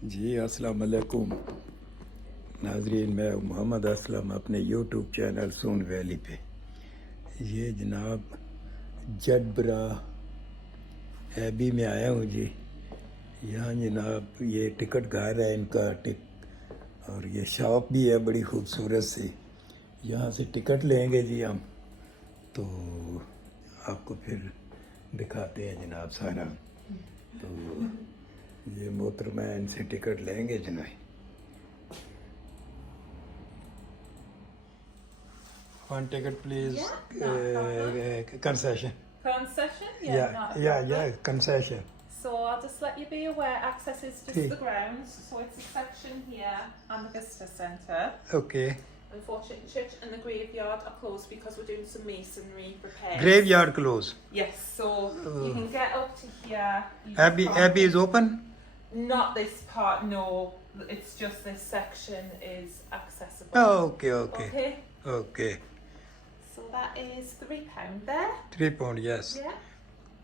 जी अस्सलाम वालेकुम नाजरीन। मैं मोहम्मद असलम अपने यूट्यूब चैनल सोन वैली पे। ये जनाब जडबरा एबी में आया हूँ जी। यहाँ जनाब ये टिकट घर है इनका और ये शॉप भी है बड़ी खूबसूरत सी। यहाँ से टिकट लेंगे जी हम, तो आपको फिर दिखाते हैं जनाब सारा। तो ये मोहतरमा इनसे टिकट लेंगे जनाब। One ticket, please. Yeah, no problem. Concession. Concession? Yeah, Yeah, not a yeah, problem. yeah. Concession. So I'll just let you be aware access is just Okay. the grounds. So it's a section here and the visitor centre. Okay. Unfortunately, the church and the graveyard are closed because we're doing some masonry repairs. Graveyard close. Yes, so you can get up to here. You just Abbey, can't- Abbey is open. Not this part, no. It's just this section is accessible. Oh, okay, okay, Okay. okay. So that is £3 there. £3, yes. Yeah.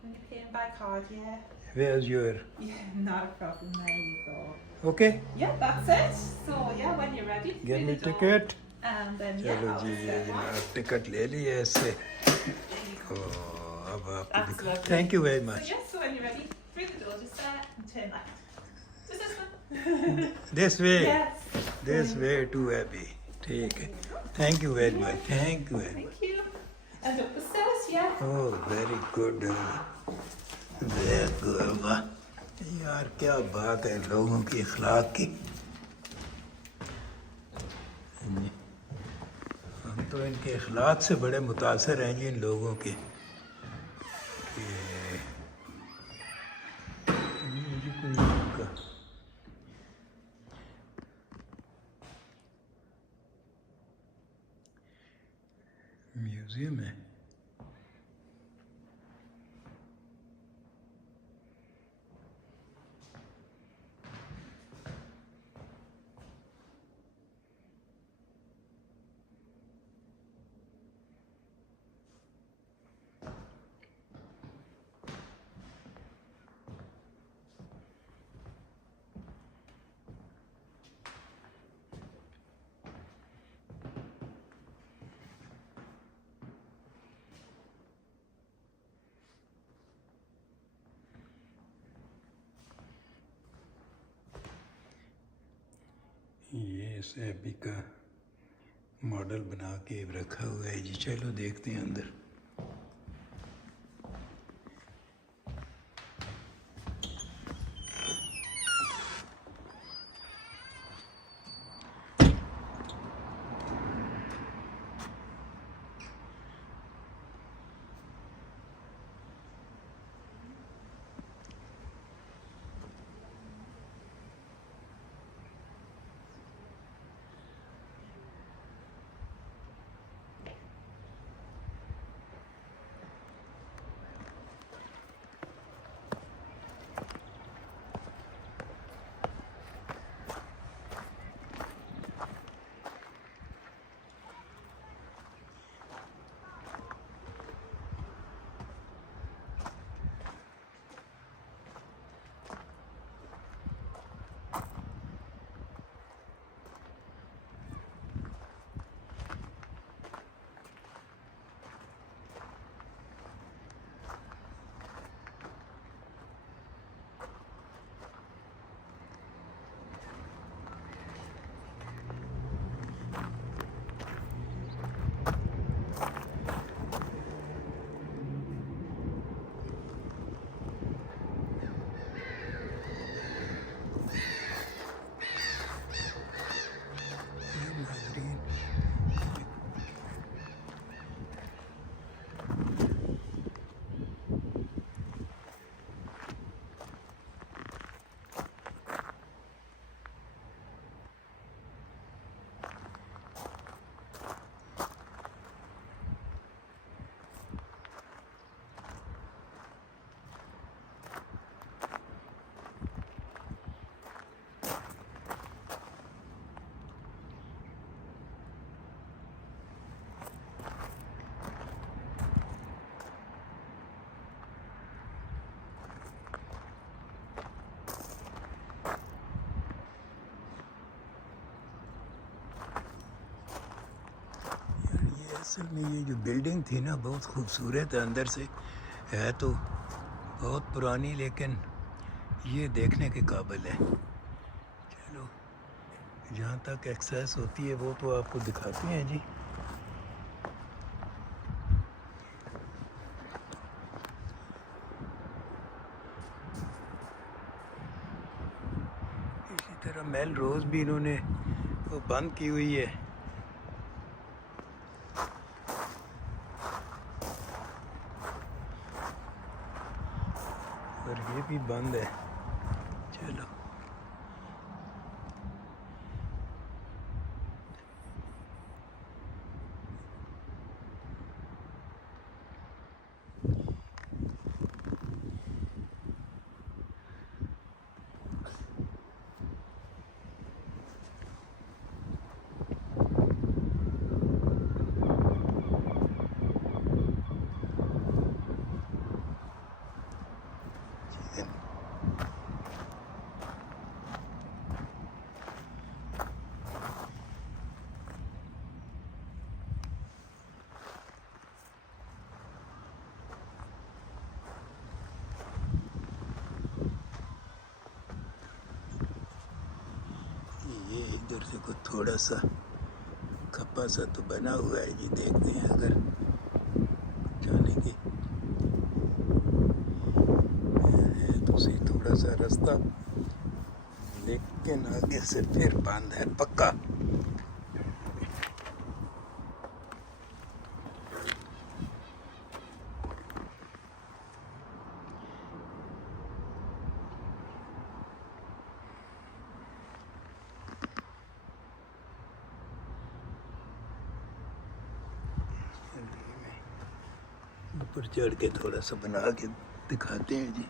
And you're paying by card, yeah. Where's your? Yeah, not a problem. There you go. Okay. Yeah, that's it. So yeah, when you're ready, Give through me the door. ticket. And then चलो yeah, जी I'll ये set one. जनाब ticket ले ली है इससे। There you go. अब आपको That's दिखा। lovely. Thank you very So much. yeah, so when you're ready, through the door, just there and turn left. Just this one. This way. Yes. This way to Abbey. ठीक है। Thank you very much. Thank you very much. Thank you. And up the stairs, yeah. Oh, very good. Very good. वाह यार क्या बात है लोगों की अखलाक की। हम तो इनके अखलाक से बड़े मुतासर हैं जी इन लोगों के। ये कोई इनका म्यूजियम है। ये इस एबी का मॉडल बना के रखा हुआ है जी। चलो देखते हैं अंदर। असल में ये जो बिल्डिंग थी ना बहुत खूबसूरत है अंदर से, है तो बहुत पुरानी, लेकिन ये देखने के काबिल है। चलो जहाँ तक एक्सेस होती है वो तो आपको दिखाते हैं जी। इसी तरह मेल रोज भी इन्होंने वो बंद की हुई है, और ये भी बंद है। चलो ये इधर से कुछ थोड़ा सा खप्पा सा तो बना हुआ है जी, देखते हैं अगर जाने की है तो सही थोड़ा सा रास्ता, लेकिन आगे से फिर बंद है पक्का। ऊपर चढ़ के थोड़ा सा बना के दिखाते हैं जी।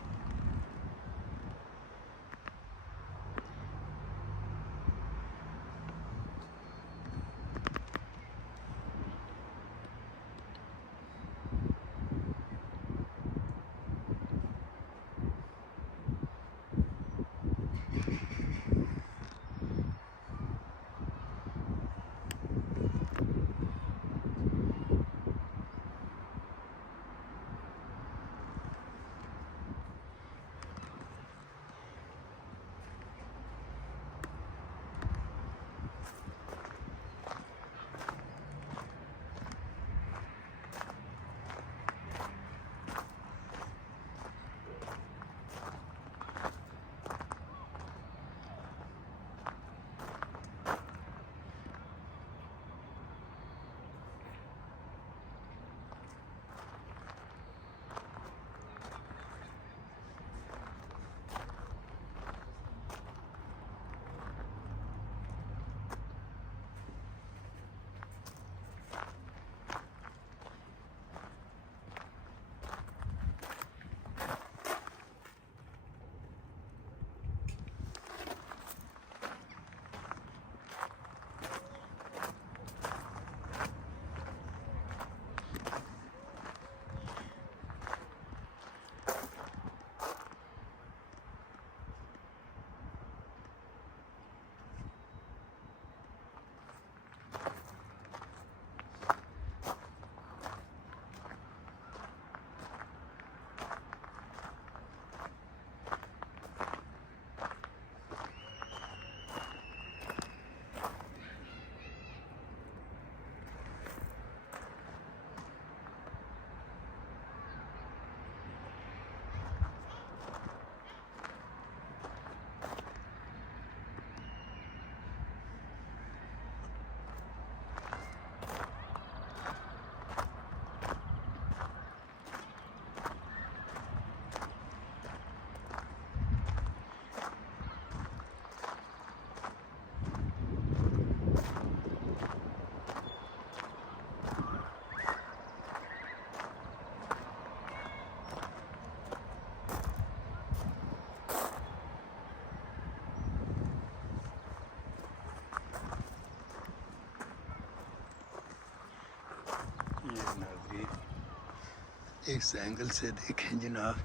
ये नाज़रीन इस एंगल से देखें जनाब,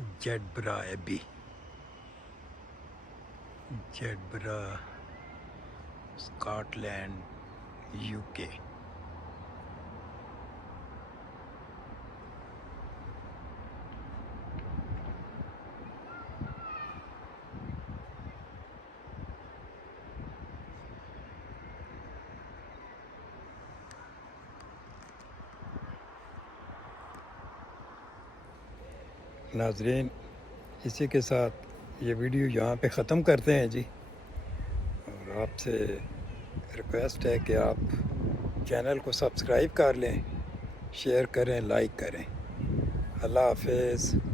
जेडब्रा एबी, जेडब्रा स्कॉटलैंड यूके। नाजरीन, इसी के साथ ये वीडियो यहाँ पे ख़त्म करते हैं जी। और आपसे रिक्वेस्ट है कि आप चैनल को सब्सक्राइब कर लें, शेयर करें, लाइक करें। अल्लाह हाफिज़।